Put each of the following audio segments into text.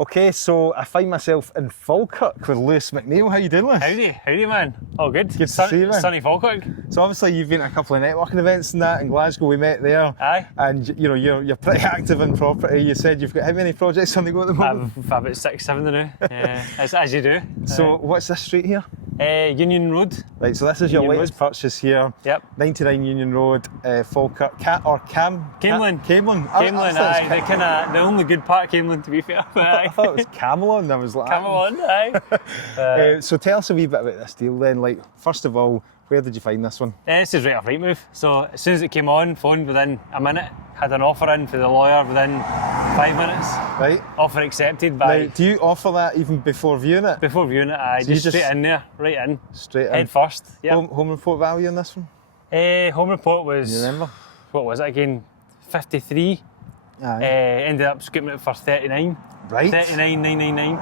Okay, so I find myself in Falkirk with Lewis McNeil. How you doing, Lewis? Howdy man. All good. Good to see you, man. Sunny Falkirk. So obviously you've been at a couple of networking events and that in Glasgow. We met there. Aye. And you know you're pretty active in property. You said you've got how many projects on the go at the moment? I've about 6, 7 now. As you do. So what's this street here? Union Road. Right. So this is your Union latest Road. purchase here. Yep. 99 Union Road, Falkirk. Camelin. Camelin. Camelin. Aye. The only good part of Camelin, to be fair. I thought it was Camelon. I was like, Camelin. Aye. So tell us a wee bit about this deal then. Like, first of all, where did you find this one? This is right off Rightmove. So as soon as it came on, phoned within a minute, had an offer in for the lawyer within 5 minutes. Right. Offer accepted by. Now, do you offer that even before viewing it? Before viewing it, aye. So you Just straight in there, right in. Straight in. Head first. Yeah. Home report value on this one? Home report was. You remember? What was it again? 53. Aye. Ended up scooping it for 39. Right. 39,999.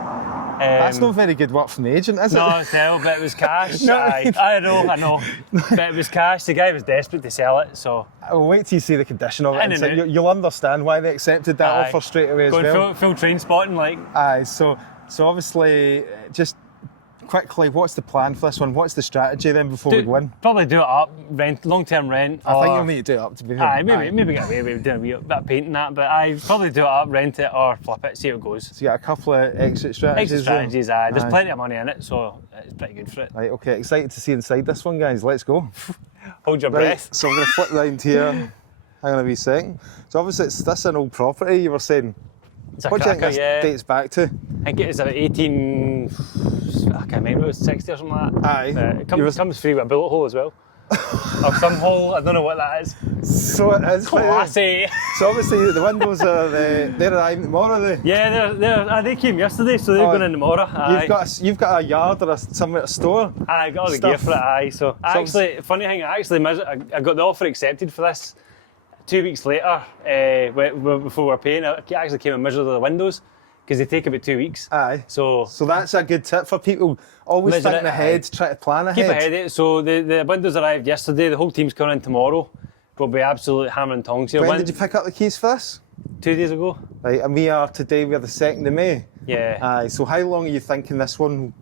That's not very good work from the agent, is it? No, no, but it was cash. No. Aye. I know. But it was cash. The guy was desperate to sell it, so. I'll wait till you see the condition of it. I And know. so you'll understand why they accepted that Aye. offer straight away as Going well. full train spotting, like. Aye. So obviously, just quickly, what's the plan for this one? What's the strategy then before we go in? Probably do it up, rent, long-term rent. I think you'll need to do it up to be fair. Aye, maybe get away with doing a wee bit of painting that, but I probably do it up, rent it, or flip it, see how it goes. So you got a couple of exit strategies. Exit strategies, aye. There's Aye. plenty of money in it, so it's pretty good for it. Right, okay, excited to see inside this one, guys. Let's go. Hold your Right, breath. so I'm going to flip round here. Hang on a wee second. So obviously it's this an old property you were saying. It's a What do you think cracker, this yeah. dates back to? I think it was about 18, I can't remember, it was 60 or something like that. Aye. It comes free with a bullet hole as well. Or some hole, I don't know what that is. So it is. Classy. So obviously the windows are they're arriving tomorrow. Are they? Yeah, they came yesterday, so they're going in tomorrow. Aye. You've got a yard or somewhere to store. I got all the stuff. gear for it, aye. So actually, funny thing, I got the offer accepted for this 2 weeks later, before we're paying. I actually came and measured the windows, because they take about 2 weeks. Aye. So that's a good tip for people. Always Measure think it, ahead, try to plan ahead. keep ahead of it. So the windows arrived yesterday, the whole team's coming in tomorrow. We'll be absolute hammer and tongs here. When did you pick up the keys for this? 2 days ago. Right, and we're the 2nd of May. Yeah. Aye, so how long are you thinking this one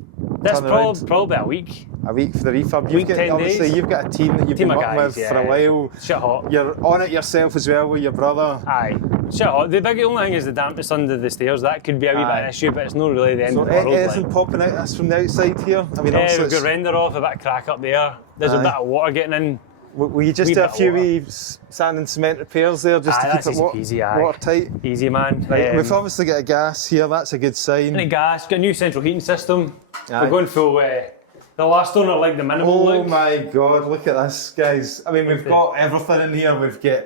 That's turn around? probably a week. A week for the refurb. Week, 10 obviously, days. you've got a team that you've Team been of working guys, with for a yeah. while. Shit hot. You're on it yourself as well with your brother. Aye. Shit hot. The only thing is the dampness under the stairs. That could be a wee bit of an issue, but it's not really the end So of the world. it isn't popping out this from the outside here? I mean, Yeah, obviously we've got render off, a bit of crack up there. There's a Aye. bit of water getting in. will you just wee do a bit of few water. wee sand and cement repairs there just Aye, to that's keep it easy peasy, aye. watertight? Easy, man. Right, we've obviously got a gas here, that's a good sign. Any gas, got a new central heating system. Aye. We're going full. The last owner liked the minimal Oh look. my god, look at this, guys. I mean, we've got everything in here. We've got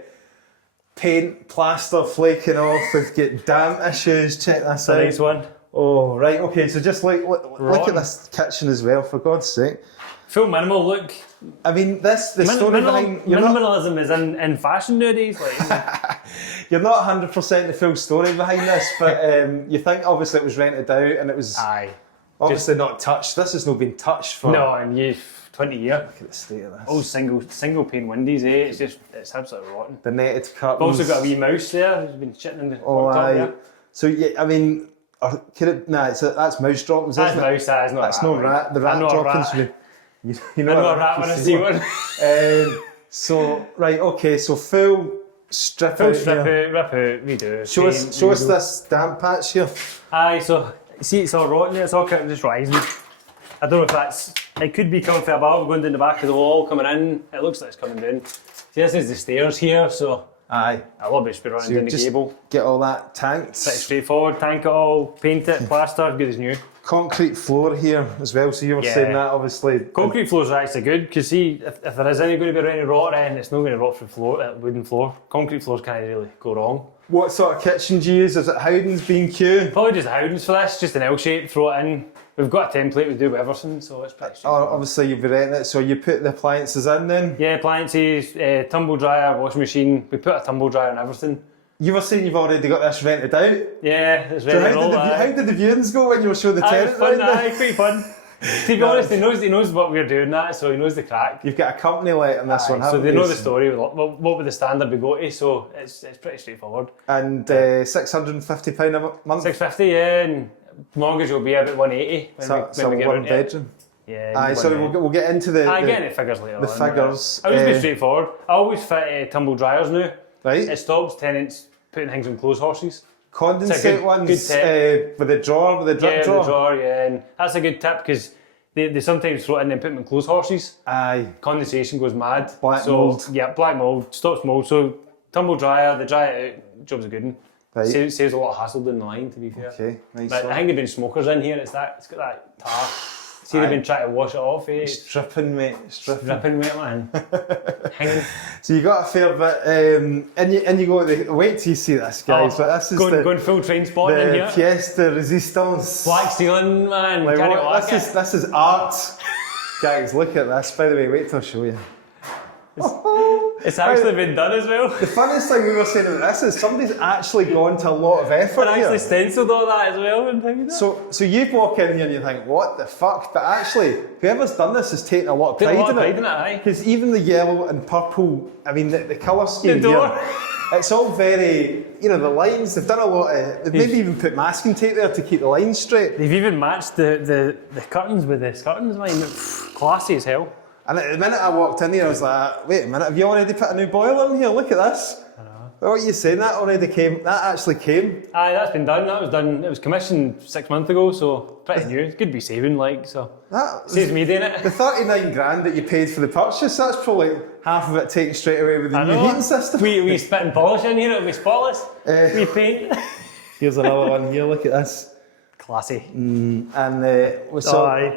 paint, plaster flaking off, we've got damp issues. Check this The out. nice one. Oh, right, okay, so just look at Rotten. this kitchen as well, for God's sake. Full minimal look. I mean, the story behind... Minimalism is in fashion nowadays. Like, You're not 100% the full story behind this, but you think obviously it was rented out and it was aye. obviously not touched. This has not been touched for... No, and 20 years. Look at the state of this. Oh, single pane windies, eh? It's absolutely rotten. The netted curtains. I've also got a wee mouse there who's been shitting in the Oh, worktop aye. there. So, yeah, I mean... that's mouse droppings, That's isn't it? mouse, that's not That's rat. no mate. rat. The rat I'm not a droppings. rat. You know I'm not what a rat when I you see one. one. So, right, okay, so full strip Full out strip here. out, rip out, redo. Show us this damp patch here. Aye, so see it's all rotten there, it's all kind of just rising. I don't know if that's, it could be coming from above, going down the back of the wall, coming in. It looks like it's coming down. See, this is the stairs here, so Aye. a lot of it's been running So down the just gable. get all that tanked. Pretty straightforward, tank it all, paint it, plaster, good as new. Concrete floor here as well, so you were Yeah. saying that obviously. Concrete floors are actually good, because see, if there is any going to be any rot in, it's not going to rot through floor, wooden floor. Concrete floors can't really go wrong. What sort of kitchen do you use? Is it Howden's B&Q? Probably just Howden's for this, just an L shape, throw it in. We've got a template we do with everything, so it's pretty straightforward. Obviously you've been renting it, so you put the appliances in then? Yeah, appliances, tumble dryer, washing machine. We put a tumble dryer and everything. You were saying you've already got this rented out. Yeah, it's So ready how to roll. did the viewings go when you were showing the Aye, it tenant was fun, round there? aye, quite fun. To be honest, he knows what we're doing that, so he knows the crack. You've got a company let on this one, haven't so they you? know the story, what would the standard we go to, so it's pretty straightforward. And £650 a month? 650, yeah, and mortgage will be about 180 when we get one around bedroom. It. Yeah. Aye, sorry, we'll get into the get into figures later. The figures. I'll just be straightforward. I always fit tumble dryers now. Right. It stops tenants putting things on clothes horses. Condensate ones with the drawer, with the drip drawer? Yeah, the drawer, yeah. And that's a good tip because they sometimes throw it in and put them in clothes horses. Aye. Condensation goes mad. Black mould. Yeah, black mould, stops mould. So tumble dryer, they dry it out, job's a good one. Right. Saves a lot of hassle down the line, to be fair. Okay, nice. But I think they've been smokers in here, it's got that tar. See, they've been trying to wash it off, eh? It's dripping, mate. It's Dripping, mate, man. So you got a fair bit, and you go, wait till you see this, guys. But this is going full train spotting in here. Pièce de résistance. Black ceiling, man. Like, this is art. Guys, look at this. By the way, wait till I show you. It's actually been done as well. The funniest thing we were saying about this is somebody's actually gone to a lot of effort and actually stenciled all that as well. And things so you walk in here and you think, what the fuck? But actually, whoever's done this has taken a lot of pride in it. Because even the yellow and purple, I mean, the colour scheme here, it's all very, the lines, they've done a lot of, they've maybe even put masking tape there to keep the lines straight. They've even matched the curtains with the curtains, man. Classy as hell. And at the minute I walked in here, I was like, wait a minute, have you already put a new boiler in here? Look at this. I know. What are you saying? That actually came. Aye, that's been done. That was done. It was commissioned 6 months ago, so pretty new. It's good to be saving, so. That saves me doing it. The 39 grand that you paid for the purchase, that's probably half of it taken straight away with the new heating system. We spit and polish in here, it'll be spotless. We paint. Here's another one here, look at this. Classy. And the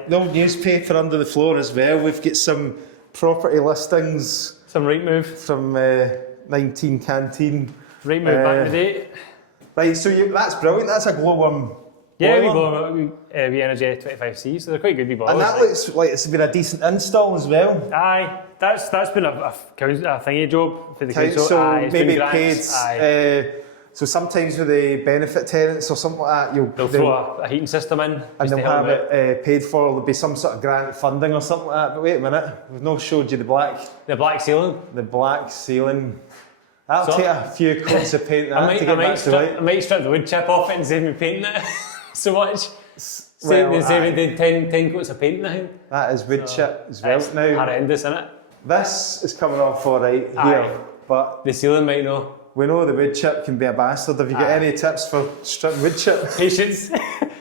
old newspaper under the floor as well. We've got some property listings. Some right move. From 19 Canteen. Right move back in the day. Right, so that's brilliant. That's a glowworm. Yeah, we Energy 25C, so they're quite good wee boilers. And that looks like it's been a decent install as well. Aye, that's been a thingy job for the council. So maybe paid. So sometimes with the benefit tenants or something like that, they'll throw a heating system in. And they'll have it paid for, there'll be some sort of grant funding or something like that. But wait a minute, we've not showed you the black. The black ceiling? The black ceiling. That'll take a few coats of paint to get back to white. I might strip the wood chip off it and save me painting it so much. Saving 10 coats of paint now. That is wood chip as well. Now, horrendous, isn't it? This is coming off alright here, but the ceiling might know. We know the wood chip can be a bastard. Have you got any tips for stripping wood chip? Patience.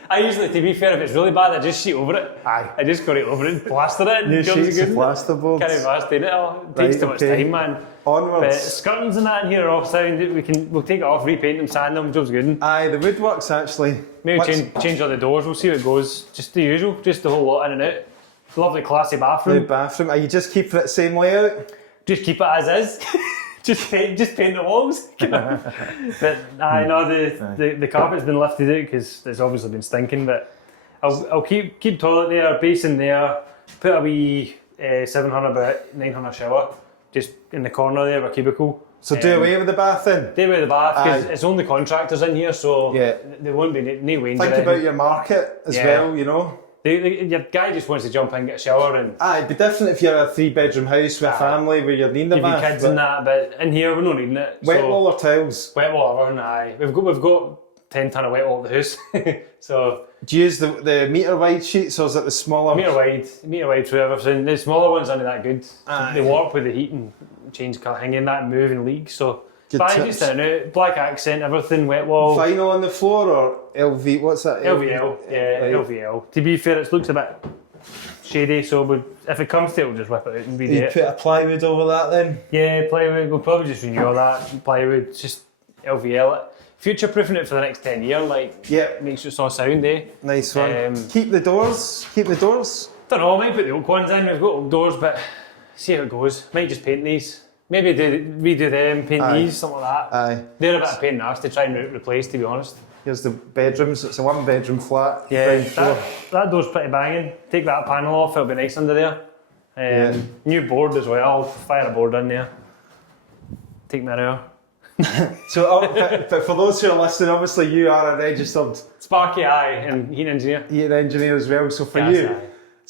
I usually, to be fair, if it's really bad, I just sheet over it. Aye. I just got it over it, plaster it. New sheets of plasterboard. Can't invest in it all. It takes too much time, man. Onwards. But skirtings and that in here are all sound. We'll take it off, repaint them, sand them, job's good. Aye, the woodwork's actually. Maybe change all the doors, we'll see how it goes. Just the usual, just the whole lot in and out. Lovely classy bathroom. The bathroom. Are you just keeping it same layout? Just keep it as is. Just paint the walls. But I know the carpet's been lifted out because it's obviously been stinking. But I'll keep toilet there, basin there, put a wee 700 by 900 shower just in the corner there, a cubicle. So do away with the bath then? Do away with the bath because it's only contractors in here, so there won't be no wage. Think about your market as well, Your guy just wants to jump in and get a shower and... It'd be different if you're a 3-bedroom house with a family where you're needing a bath. Give your kids and that, but in here we're not needing it. Wet wall or tiles? Wet wall, everything, aye. We've got 10 ton of wet wall at the house. So... Do you use the metre wide sheets or is it the smaller? Metre wide through everything. The smaller ones aren't that good. They warp with the heat and change colour, hanging that and move and leak, so... But I just don't know, black accent, everything, wet wall. Vinyl on the floor or LV, what's that? LVL, LVL. To be fair, it looks a bit shady, so if it comes to it, we'll just whip it out and redo it. You put a plywood over that then? Yeah, plywood, we'll probably just renew all that. Plywood, just LVL it. Future-proofing it for the next 10 years, make sure it's all sound, eh? Nice one. Keep the doors? Don't know, I might put the oak ones in, we've got oak doors, but see how it goes. Might just paint these. Maybe redo them, paint these, something like that. Aye. They're a bit of pain in the arse to try and replace, to be honest. Here's the bedrooms, it's a 1-bedroom flat. Yeah, that door's pretty banging. Take that panel off, it'll be nice under there. New board as well, I'll fire a board in there. Take me out. But for those who are listening, obviously you are a registered... Sparky, aye, and heating engineer. Heating engineer as well, so for you,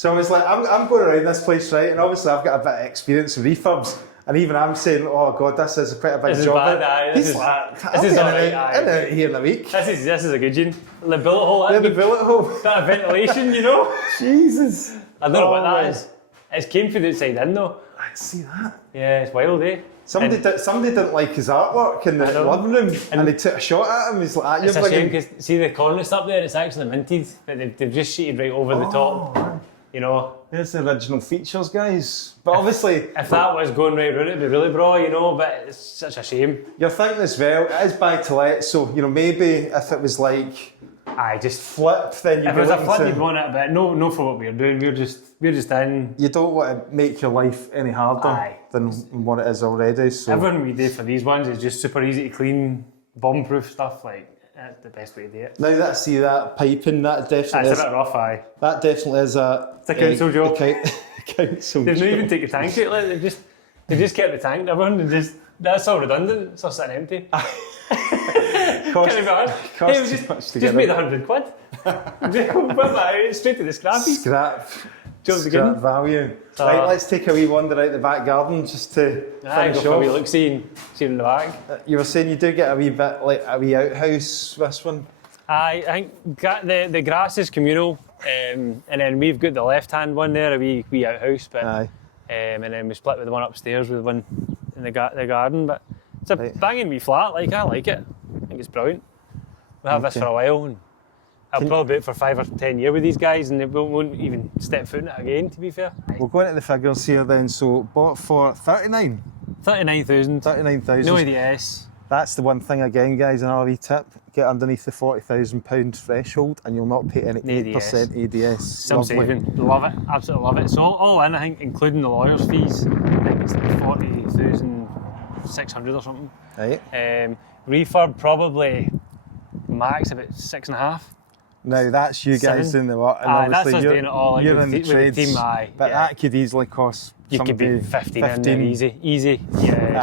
So I was like, I'm going around this place, right? And obviously I've got a bit of experience in refurbs. And even I'm saying, oh God, this is quite a big job. He's like, I'll be in and out here in a week. This is a good one. The bullet hole. Yeah, the bullet hole. That ventilation, you know? Jesus. I don't know what that is. It's came from the outside in though. I see that. Yeah, it's wild, eh? Somebody didn't like his artwork in the living room and they took a shot at him. He's like, it's a shame because see the cornice up there, it's actually minted, but they've just sheeted right over the top. Man. You know, there's the original features, guys. But obviously, if that was going right round, it'd be really braw, you know. But it's such a shame. You're thinking as well, it is buy to let, so you know maybe if it was like, just flip, then you'd if it was a flip, you'd want it, but no for what we're doing. We're just in. You don't want to make your life any harder than what it is already. So everything we do for these ones is just super easy to clean, bomb-proof stuff. Like that's the best way to do it. Now that I see that piping, that definitely is a bit rough, That definitely is it's a council job. Council They've not even taken the tank out. Like, they just kept the tank. Everyone and that's all redundant. It's all sitting empty. Cost just made 100 quid. Straight to the scrappy. Scrap value. So, right, let's take a wee wander out the back garden just to finish off. A wee look, see in the back. You were saying you do get a wee bit like a wee outhouse. This one. I think the grass is communal, and then we've got the left-hand one there, a wee outhouse, but and then we split with the one upstairs with one in the garden. But it's a banging wee flat. Like I like it. I think it's brilliant. We'll have this for a while, and I'll probably be it for 5 or 10 years with these guys, and they won't even step foot in it again. To be fair. We'll go into the figures here then. So bought for 39. 39,000. 39,000. No ADS. That's the one thing again, guys. Another wee tip: get underneath the £40,000 threshold, and you'll not pay any 8% ADS. Some saving. Love it. Absolutely love it. So all in, I think, including the lawyers' fees, I think it's like 40,600 or something. Right. Refurb probably max about 6.5. Now that's you guys doing the work, and obviously that's us doing it all. You're in the trades, team, but that could easily cost. You could be 15 in there, easy. Yeah.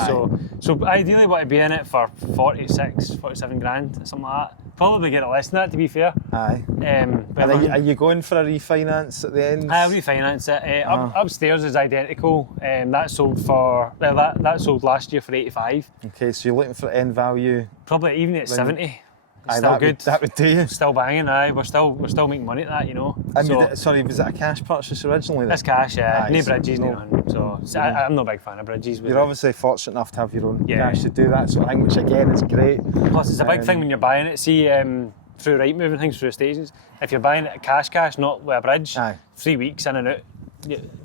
So ideally, what I'd be in it for 46, 47 grand, something like that. Probably get it less than that, to be fair. Aye. But are you going for a refinance at the end? I'll refinance it. Upstairs is identical. That sold that sold last year for 85. Okay, so you're looking for end value. Probably even at 70. Aye, still good. That would do you. Still banging. Aye, we're still making money at that, you know. Sorry, was it a cash purchase originally? That's cash, yeah. No bridges, no nothing. So I'm not a big fan of bridges. You're obviously fortunate enough to have your own cash to do that, so I think, which again is great. Plus, it's a big thing when you're buying it. See, through Rightmove and things, through estate agents, if you're buying it at cash, not with a bridge, 3 weeks in and out.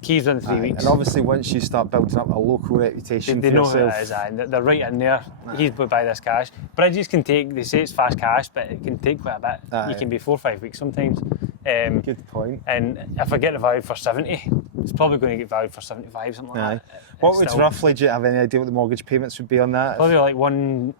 Keys within 3 weeks. And obviously once you start building up a local reputation they for know yourself. Who it is, they're right in there. He's would buy this cash. Bridges can take, they say it's fast cash, but it can take quite a bit. You can be 4 or 5 weeks sometimes. Good point. And if I get it valued for 70, it's probably going to get valued for 75, something like that. What would roughly, do you have any idea what the mortgage payments would be on that? Probably like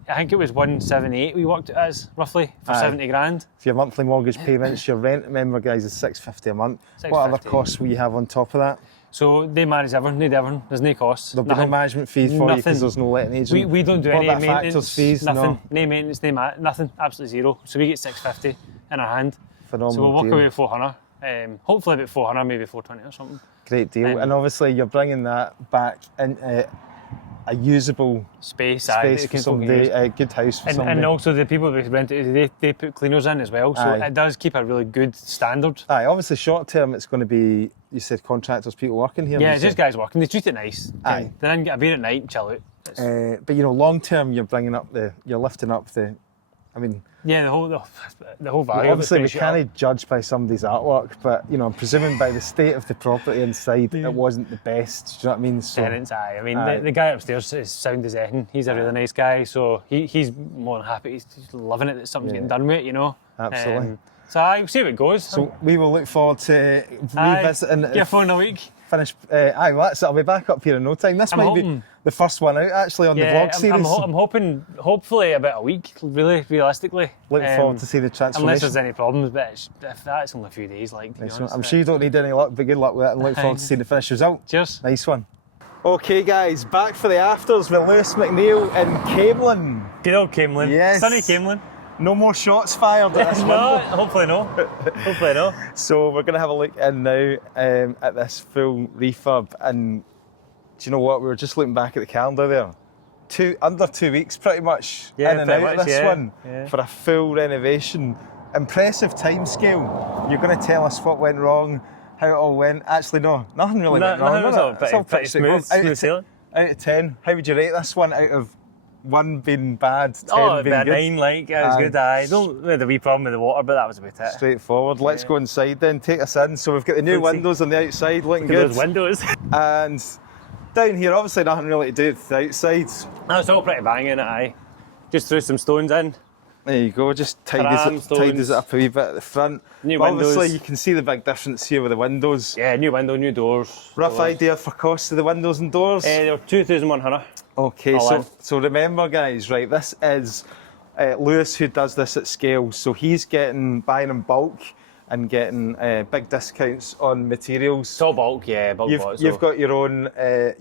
I think it was 178 we worked it as, roughly, for 70 grand. For your monthly mortgage payments, your rent, remember guys, is $650 a month. What other costs will you have on top of that? So they manage everything, there's no costs. There'll be no management fees for you because there's no letting agent. We don't do any maintenance, fees, nothing, no maintenance, nothing, absolutely zero. So we get 650 in our hand. Phenomenal. So we'll walk away with 400. Hopefully about 400, maybe 420 or something. Great deal. And obviously you're bringing that back into a usable space for somebody, a good house for somebody. And also the people that rent it, they put cleaners in as well, so it does keep a really good standard. Obviously short term it's going to be, you said contractors, people working here. Yeah, just guys working, they treat it nice. They then get a beer at night and chill out. But you know, long term you're lifting up the, yeah, the whole value. Obviously, we can't judge by somebody's artwork, but you know, I'm presuming by the state of the property inside, it wasn't the best. Do you know what I mean? So, tenants, I mean, the guy upstairs is sound as anything. He's a really nice guy, so he's more than happy. He's just loving it that something's getting done with it, you know. Absolutely. So I see how it goes. So we will look forward to revisiting. Get phone a week. Finish. I'll be back up here in no time. This might be the first one out actually on the vlog series. I'm hoping, hopefully about a week. Really, realistically. Looking forward to see the transformation. Unless there's any problems, but if that's only a few days, like. To be honest, I'm sure you don't need any luck, but good luck with it. And look forward to seeing the finished result. Cheers. Nice one. Okay, guys, back for the afters with Lewis McNeil in Camelin. Good old Camelin. Yes. Sunny Camelin. No more shots fired at this No, window. hopefully no. Hopefully no. So we're going to have a look in now at this full refurb, and do you know what? We were just looking back at the calendar there. Under 2 weeks, pretty much in and out of this one for a full renovation. Impressive timescale. You're going to tell us what went wrong, how it all went. Actually, no, nothing really went wrong. It's all pretty smooth sailing. Out of 10, how would you rate this one out of 1 being bad, 10 being good? 9, like, it was good. We had a wee problem with the water, but that was about it. Straightforward. Let's go inside then, take us in. So we've got the new windows on the outside, looking good. Those windows. And down here, obviously nothing really to do with the outside. No, it's all pretty banging, aye. Just threw some stones in. There you go, just tidies it up a wee bit at the front. New windows. Obviously, you can see the big difference here with the windows. Yeah, new window, new doors. Rough idea for cost of the windows and doors? They were 2,100. Okay, so remember guys, right, this is Lewis who does this at scale. So he's buying in bulk and getting big discounts on materials. It's all bulk, yeah, bulk. You've got your own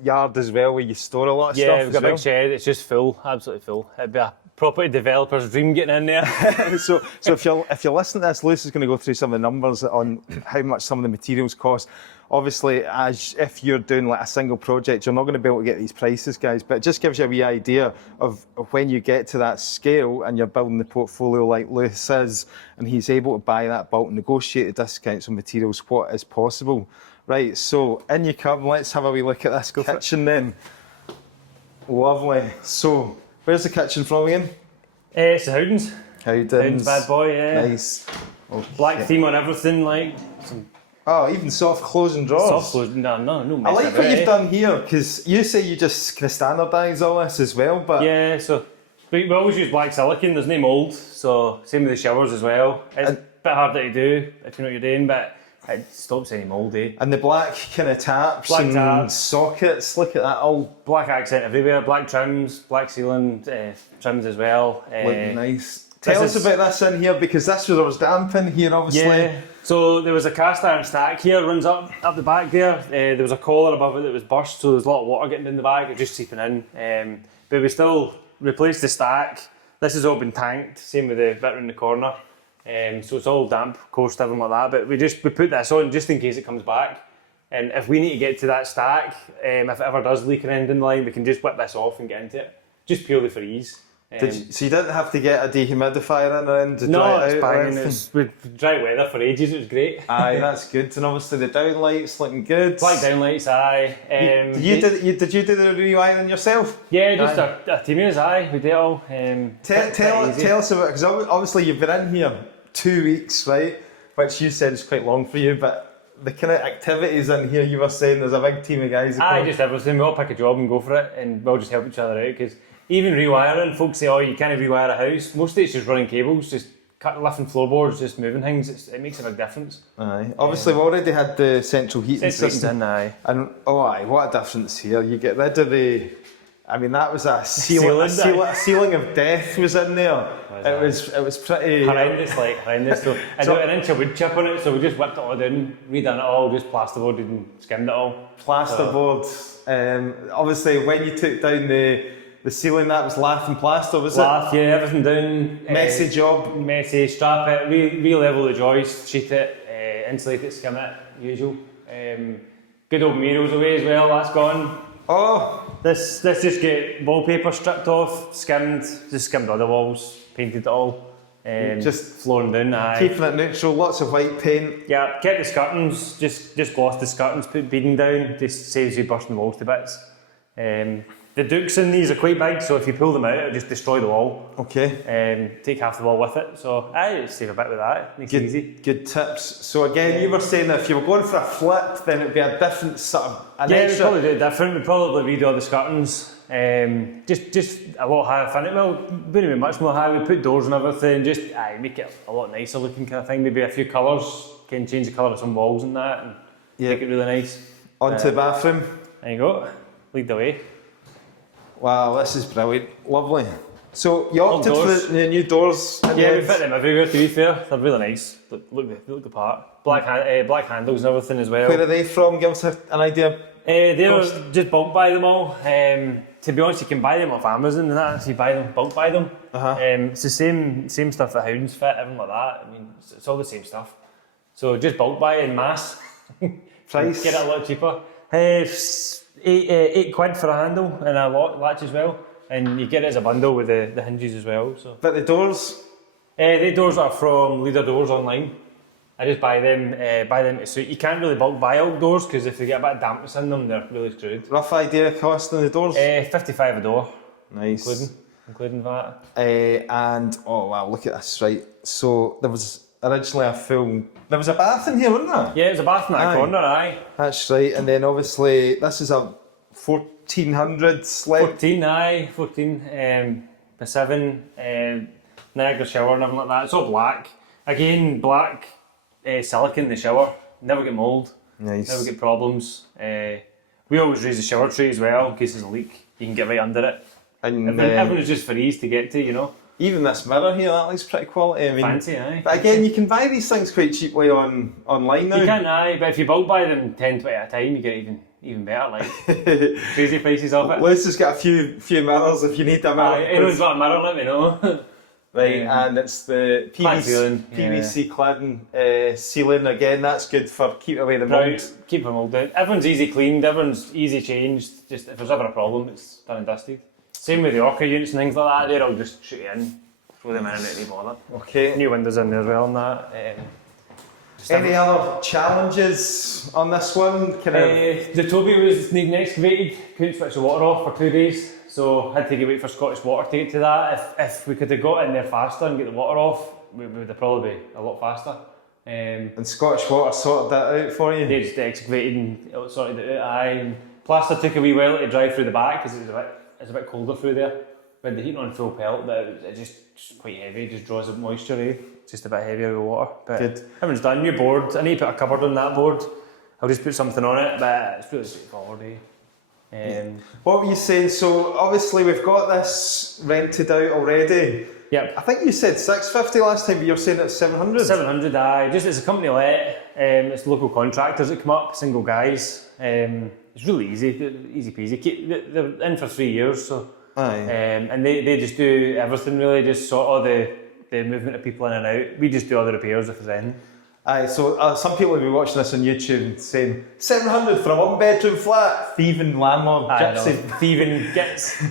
yard as well where you store a lot of stuff. Yeah, we've got a big shed, it's just full, absolutely full. It'd be a property developer's dream getting in there. so if you're listening to this, Lewis is going to go through some of the numbers on how much some of the materials cost. Obviously, as if you're doing like a single project, you're not going to be able to get these prices, guys, but it just gives you a wee idea of when you get to that scale and you're building the portfolio like Lewis is, and he's able to buy that bulk, negotiate the discounts on materials, what is possible. Right, so in you come, let's have a wee look at this kitchen then. Lovely. So, where's the kitchen from again? It's the Howdens. Howdens. Bad boy, yeah. Nice. Okay. Black theme on everything, like some even soft closing drawers. soft close. No. I like what you've done here, because you say you just kind of standardise all this as well, but yeah. So we always use black silicone. There's no mould, so same with the showers as well. It's a bit harder to do if you know what you're doing, but it stops any mould. And the black kind of taps sockets. Look at that, all black accent everywhere. Black trims, black ceiling trims as well. Looking nice. Tell us about this in here, because this was, there was damp in here, obviously. Yeah. So there was a cast iron stack here, runs up the back there. There was a collar above it that was burst, so there was a lot of water getting in the bag, it just seeping in. But we still replaced the stack. This has all been tanked, same with the bit around the corner. So it's all damp, coast, everything like that. But we put this on just in case it comes back. And if we need to get to that stack, if it ever does leak or anything in the line, we can just whip this off and get into it, just purely for ease. So you didn't have to get a dehumidifier in or anything to dry it out? No, it's banging. It was dry weather for ages, it was great. Aye, that's good. And obviously the downlights looking good. Black downlights, aye. Did you do the rewiring yourself? Yeah, just a team of us, aye, we did it all. Tell us about it, because obviously you've been in here 2 weeks, right? Which you said is quite long for you, but the kind of activities in here, you were saying there's a big team of guys. Aye, just everything. We all pick a job and go for it, and we'll just help each other out, because even rewiring, folks say, oh, you can't rewire a house. Most of it's just running cables, just lifting floorboards, just moving things. It makes a big difference. Aye. Obviously, we've already had the central heating system. Aye. And what a difference here. You get rid of the... I mean, that was a ceiling of death was in there. It was pretty... Horrendous. So, I got an inch of wood chip on it, so we just whipped it all down, redone it all, just plasterboard and skimmed it all. Plasterboard. Obviously, when you took down the ceiling, that was lath and plaster, was it? Lath, yeah, everything down. Messy job. Messy, strap it, re-level the joist, sheet it, insulate it, skim it, usual. Good old mirrors away as well, that's gone. Oh! This just get wallpaper stripped off, just skimmed other walls, painted it all. Just flooring down, aye. Keeping it neutral, lots of white paint. Yeah, kept the skirtings, just glossed the skirtings, put beading down, just saves you bursting the walls to bits. The dukes in these are quite big, so if you pull them out, it'll just destroy the wall. Okay. Take half the wall with it, so I save a bit with that, makes it easy. Good tips. So again, you were saying that if you were going for a flip, then it'd be a different sort of... We'd probably do it different, we'd probably redo all the skirtings. Just a lot higher finish. Well, wouldn't be much more high, we put doors and everything, just make it a lot nicer looking kind of thing. Maybe a few colours, can change the colour of some walls and that, and make it really nice. Onto the bathroom. There you go, lead the way. Wow, this is brilliant. Lovely. So you opted for the new doors? Yeah, we fit them everywhere, to be fair. They're really nice. Look the part. Black handles and everything as well. Where are they from? Give us an idea. They're just bulk buy them all. To be honest, you can buy them off Amazon and that, so you buy them, bulk buy them. It's the same stuff that Hounds fit, everything like that. I mean, it's all the same stuff. So just bulk buy in mass. Price? Get it a lot cheaper. £8 for a handle and a latch as well. And you get it as a bundle with the hinges as well. So. But the doors? The doors are from Leader Doors online. I just buy them to suit. You can't really bulk buy old doors because if they get a bit of dampness in them, they're really screwed. Rough idea cost on the doors? 55 a door. Nice. Including that. And, oh wow, look at this, right. So there was originally there was a bath in here, wasn't there? Yeah, it was a bath in that corner, aye. That's right, and then obviously this is a 1400 sled. 14. By 7, Niagara shower and everything like that. It's all black. Again, black silicone in the shower. Never get mould. Nice. Never get problems. We always raise the shower tray as well in case there's a leak. You can get right under it. And everything's just for ease to get to, you know. Even this mirror here, that looks pretty quality. I mean, fancy, aye. But again, you can buy these things quite cheaply online now. You can, aye, but if you bulk buy them 10, 20 at a time, you get even better, like crazy prices of it. Lewis has got a few mirrors if you need a mirror. Anyone's got a mirror, let me know. Right, and it's the PVC cladding ceiling again. That's good for keep away the mould. Keep the mould out. Everyone's easy cleaned, everyone's easy changed. Just if there's ever a problem, it's done and dusted. Same with the Orca units and things like that. They're all just shoot you in, throw them in and don't bother. Okay. New windows in there as well and that. Any other challenges on this one? The Toby was needing excavated. Couldn't switch the water off for 2 days. So had to wait for Scottish Water to get to that. If we could have got in there faster and get the water off, we would have probably been a lot faster. And Scottish Water sorted that out for you? They just excavated and sorted it out, aye. And plaster took a wee while to dry through the back because it's a bit colder through there. We had the heating on full pelt, but it's just quite heavy, it just draws up moisture, It's just a bit heavier with water. But good. Everyone's done, new board. I need to put a cupboard on that board. I'll just put something on it, but it's really straightforward, What were you saying? So obviously we've got this rented out already. Yep. I think you said 650 last time, but you're saying it's 700? 700, aye. Just it's a company let. It's local contractors that come up, single guys. It's really easy peasy. They're in for 3 years, so. Aye. And they just do everything really, just sort all the movement of people in and out. We just do all the repairs if there's any. Aye, so some people will be watching this on YouTube saying 700 for a 1-bedroom flat, thieving landlord, gypsy. Thieving gits.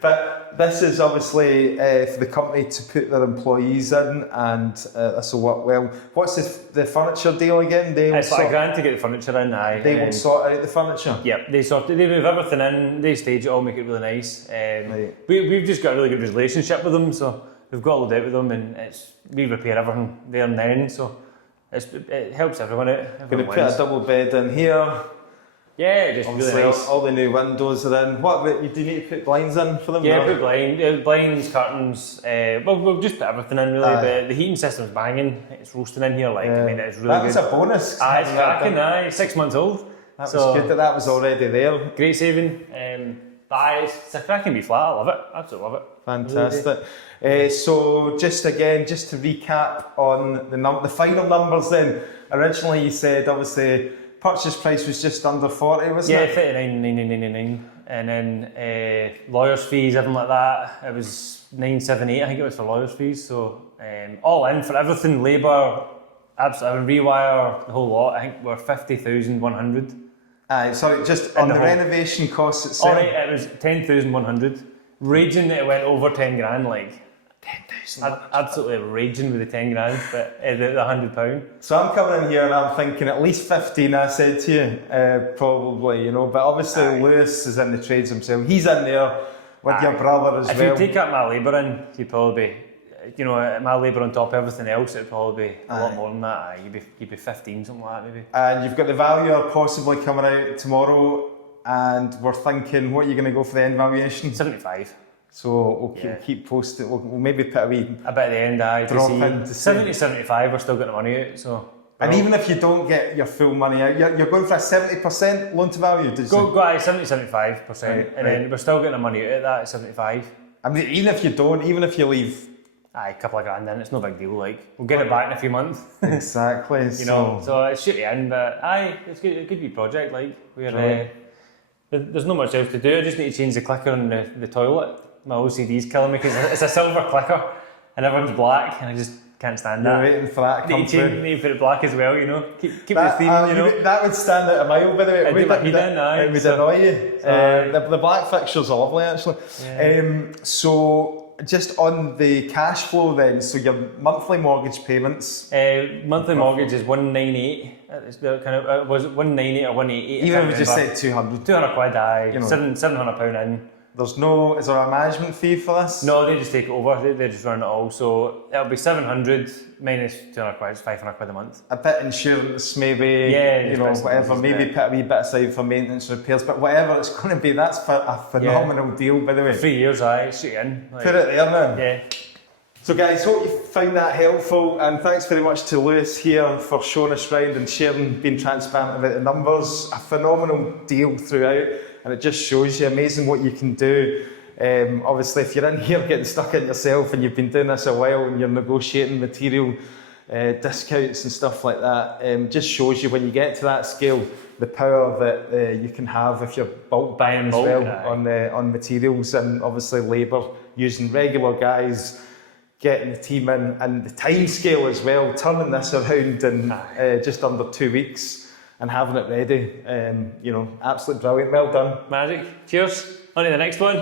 But this is obviously for the company to put their employees in, and this will work well. What's the furniture deal again? It's like £1,000 to get the furniture in, aye. They will sort out the furniture? Yep, they move everything in, they stage it all, make it really nice. Right. We've just got a really good relationship with them, so we've got a lot out with them, and we repair everything there and then, so it helps everyone out. Going to put a double bed in here. Yeah, just obviously really nice. All the new windows are in. What about, do you need to put blinds in for them? Yeah, put blinds, curtains. We'll just put everything in really. But the heating system's banging. It's roasting in here. Like I mean, it's really good. That was a bonus. It's cracking. 6 months old. That was good that was already there. Great saving. It's a cracking wee flat. I love it. Absolutely love it. Fantastic. So just to recap on the final numbers then. Originally you said obviously purchase price was just under 40, wasn't it? Yeah, 39,999, and then lawyers' fees, everything like that. It was 978, I think it was for lawyers' fees. So all in for everything, labour, absolutely rewire, the whole lot. I think we're 50,100. Sorry, just on the renovation costs itself. Alright, it was 10,100. Raging that it went over 10 grand, like 10,000. Absolutely raging with the 10 grand, but the £100. So I'm coming in here and I'm thinking at least 15. I said to you, probably, but obviously Lewis is in the trades himself. He's in there with your brother as well. If you take up my labour in, you'd probably be, my labour on top of everything else, it'd probably be a lot more than that. You'd be 15, something like that maybe. And you've got the valuer possibly coming out tomorrow, and we're thinking, what are you going to go for the end valuation? 75. So we'll keep posting. We'll maybe put a wee bit at the end. Drop in to 70, 75. We're still getting the money out. So. And even if you don't get your full money out, you're going for a 70% loan to value. Go 70, 75%, and then we're still getting the money out at that at 75. I mean, even if you don't, even if you leave... Aye, a couple of grand in, it's no big deal, like, we'll get it back in a few months. Exactly. You know, so it's shoot it in, but aye, it's good, a good wee project, like, where there's not much else to do, I just need to change the clicker on the toilet. My OCD's killing me because it's a silver clicker and everyone's black and I just can't stand that. You're waiting for that to come through. Need to put it black as well, you know, keep the theme, you know. That would stand out a mile, by the way. It would annoy you. The black fixtures are lovely, actually. Yeah. So, just on the cash flow then, so your monthly mortgage payments? Monthly mortgage is 198. It's was it 198 or 188? Even if we just said 200. 200 quid, aye. You know, £700 in. Is there a management fee for this? No, they just take it over, they just run it all. So it'll be 700 minus 200 quid, it's 500 quid a month. A bit insurance maybe, you know, whatever, maybe put a wee bit aside for maintenance, repairs, but whatever it's going to be, that's a phenomenal deal, by the way. 3 years, aye, shoot in. Like, put it there now. Yeah. So guys, hope you found that helpful, and thanks very much to Lewis here for showing us round and sharing, being transparent about the numbers. A phenomenal deal throughout, and it just shows you amazing what you can do. Obviously, if you're in here getting stuck in yourself and you've been doing this a while and you're negotiating material discounts and stuff like that, just shows you when you get to that scale the power that you can have if you're bulk buying as well on materials, and obviously labour, using regular guys, getting the team in, and the time scale as well, turning this around in just under 2 weeks and having it ready. You know, absolutely brilliant. Well done. Magic. Cheers. On to the next one.